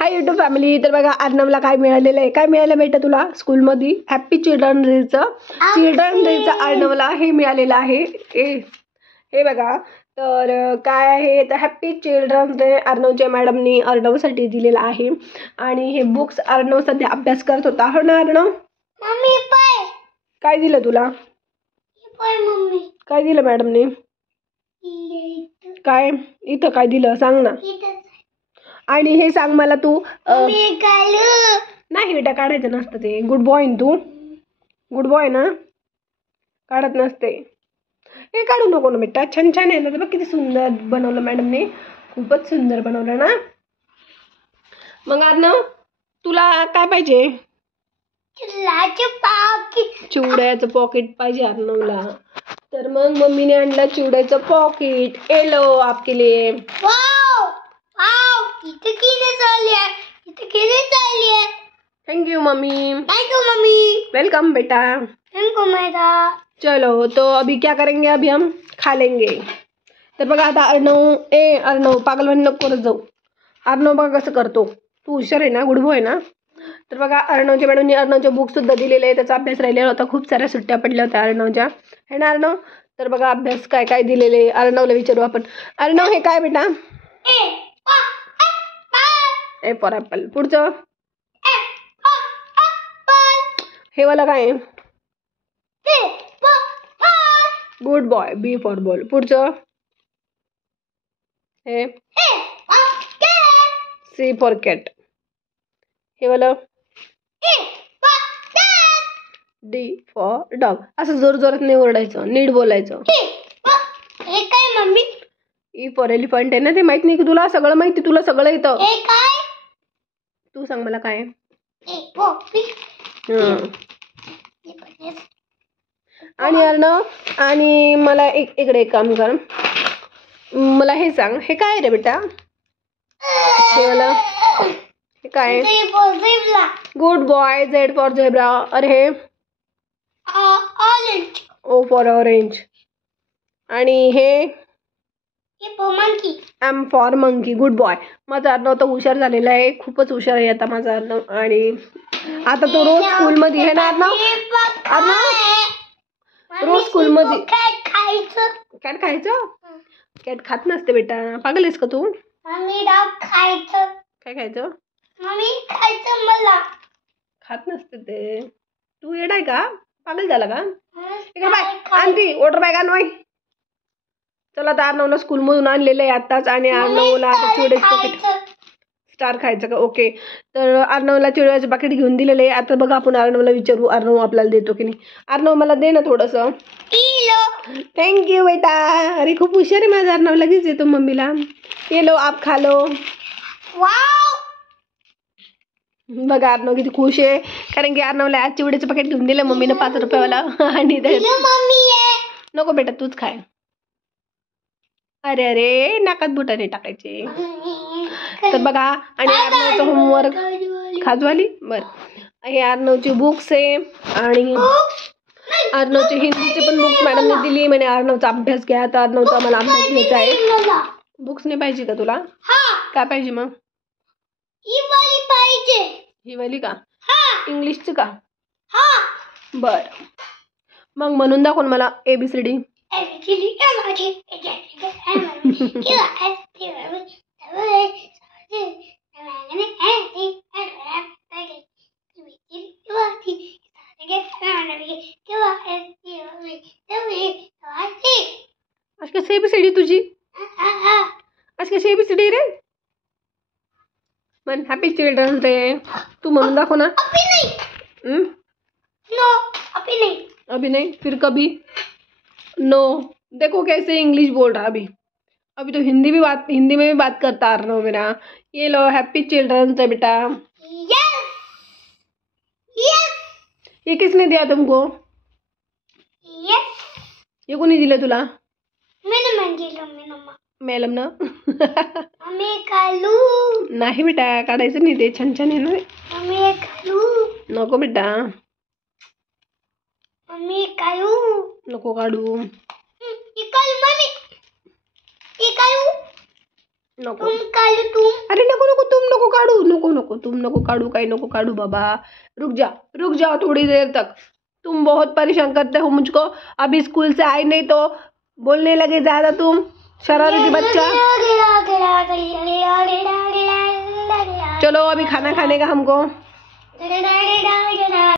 हाय YouTube family. तर बघा अर्णवला काय मिळालेलं आहे, काय मिळालं बेटा तुला स्कूलमध्ये? हॅपी चिल्ड्रन डेचं अर्णवला हे मिळालेलं आहे. हे बघा, तर काय आहे तर हॅपी चिल्ड्रन्स डे अर्णवच्या मॅडमनी अर्णवसाठी दिलेला आहे. आणि हे बुक्स अर्णव सध्या अभ्यास करत होता, हो ना अर्णव? मम्मी पाय काय दिलं तुला? पाय मम्मी काय दिलं मॅडमने? काय इथं काय दिलं सांग ना. आणि हे सांग मला तू नाही बेटा, काढायचं नसतं ते. गुड बॉय तू, गुड बॉय ना, काढत नसते. हे काढू नको ना बेटा, छान छान आहे ना. बघ किती सुंदर बनवलं मॅडमने, खूपच सुंदर बनवलं ना. मग अर्णव तुला काय पाहिजे? चिवड्याचं पॉकेट पाहिजे अर्णवला. तर मग मम्मीने आणलं चिवड्याचं पॉकेट. येलो आपके लिए. Thank you mummy. वेलकम बेटा. चलो तो अभी क्या करेंगे, अभी हम खा लेंगे. तर बघा आता अर्णव पागलवानी नको करत जाऊ. अर्णव बघा कसं करतो. तू हुशार आहे ना, गुड बॉय ना. तर बघा अर्णवच्या मॅडमने अर्णवच्या बुक सुद्धा दिलेले आहे. त्याचा अभ्यास राहिलेला होता, खूप साऱ्या सुट्ट्या पडल्या होत्या अर्णवच्या, है ना अर्णव? तर बघा अभ्यास काय काय दिलेले अर्णवला विचारू आपण. अर्णव हे काय बेटा? A for apple. पुढचं हे वाला काय? Good boy. B for ball. पुढचं हे सी फॉर कॅट. हे वाला डी फॉर डॉग. असं जोर जोरात नाही ओरडायचं, नीट बोलायचं. हे काय मम्मी? ई फॉर एलिफंट आहे ना, ते माहित नाही की तुला? सगळं माहिती, तुला सगळं येतं. तू सांग मला काय? आणि अर्णव आणि मला इकडे एक काम कर, मला हे सांग, हे काय रे बेटा? हे मला हे काय? Good boy. Z for zebra. अरे हे ऑरेंज. O for orange. आणि हे monkey. M for monkey. Good boy. माझा अर्णव तर हुशार झालेला आहे, खूपच हुशार आहे आता माझा अर्णव. आणि आता तो रोज स्कूलमध्ये आहे ना अर्णव? रोज स्कूलमध्ये कॅट खायचं? कॅट खात नसते बेटा, पागल आहेस का तू? काय खायचं? मला खात नसते ते. तू येडाय का? पागल झाला का? इकडे बाय आणती वॉटर बॅग आण बाई. चला आता अर्णवला स्कूलमधून आणलेलं आहे आत्ताच. आणि अर्णवला आता चिवड्याचं पॉकेट स्टार खायचं का? ओके. तर अर्णवला चिवड्याचं पाकिट घेऊन दिलेलं आहे. आता बघा आपण अर्णवला विचारू अर्णव आपल्याला देतो की नाही. अर्णव मला दे ना थोडंसं. थँक्यू बेटा. अरे खूप हुशार आहे माझा अर्णव, लगेच देतो मम्मीला. ये लो आप खा लो. बघा अर्णव किती खुश आहे, कारण की अर्णवला आज चिवड्याचं पाकिट घेऊन दिलं मम्मीनं 5 रुपयावाला. आणि नको बेटा तूच खाय. अरे अरे नाकात बुटाने टाकायचे. तर बघा आणि अर्णवचं होमवर्क खाजवाली. बरं, हे अर्णवची बुक्स आहे. आणि अर्णवचे हिंदीचे पण बुक्स मॅडमने दिली, म्हणे अर्णवचा अभ्यास घ्या. तर अर्णवचा मला अभ्यास घ्यायचा आहे. बुक्स नाही पाहिजे का तुला? काय पाहिजे मग? ही वाली का? इंग्लिशची का? बर, मग म्हणून दाखवून मला ABCD. आज कशी ABCD तुझी? आज कशी ABCD रे? मन हॅपी चिल्ड्रन्स डे तू म्हणून दाखव ना. अभी नहीं, फिर कभी? नो. देखो कैसे इंग्लिश बोल रहा अभी. अभी तो हिंदी में भी बात करता अर्णव मेरा. ये लो हैप्पी चिल्ड्रंस डे बेटा. ये किसने दिया तुमको? ये कोणी दिलं तुला? मॅडम ना. नाही बेटा, काढायचं नाही ते, छान छान आहे ना. नको बेटा, नको काढू. नको. अरे नको नको, तुम नको काढू. तुम नको काढू, काही नको काढू बाबा, रुक जाओ थोड़ी देर तक, तुम बहुत परेशान करते हो मुझको, अभी स्कूल से आए नहीं तो बोलने लगे ज्यादा, तुम शरारती बच्चा। चलो अभी खाना खाने का हमको।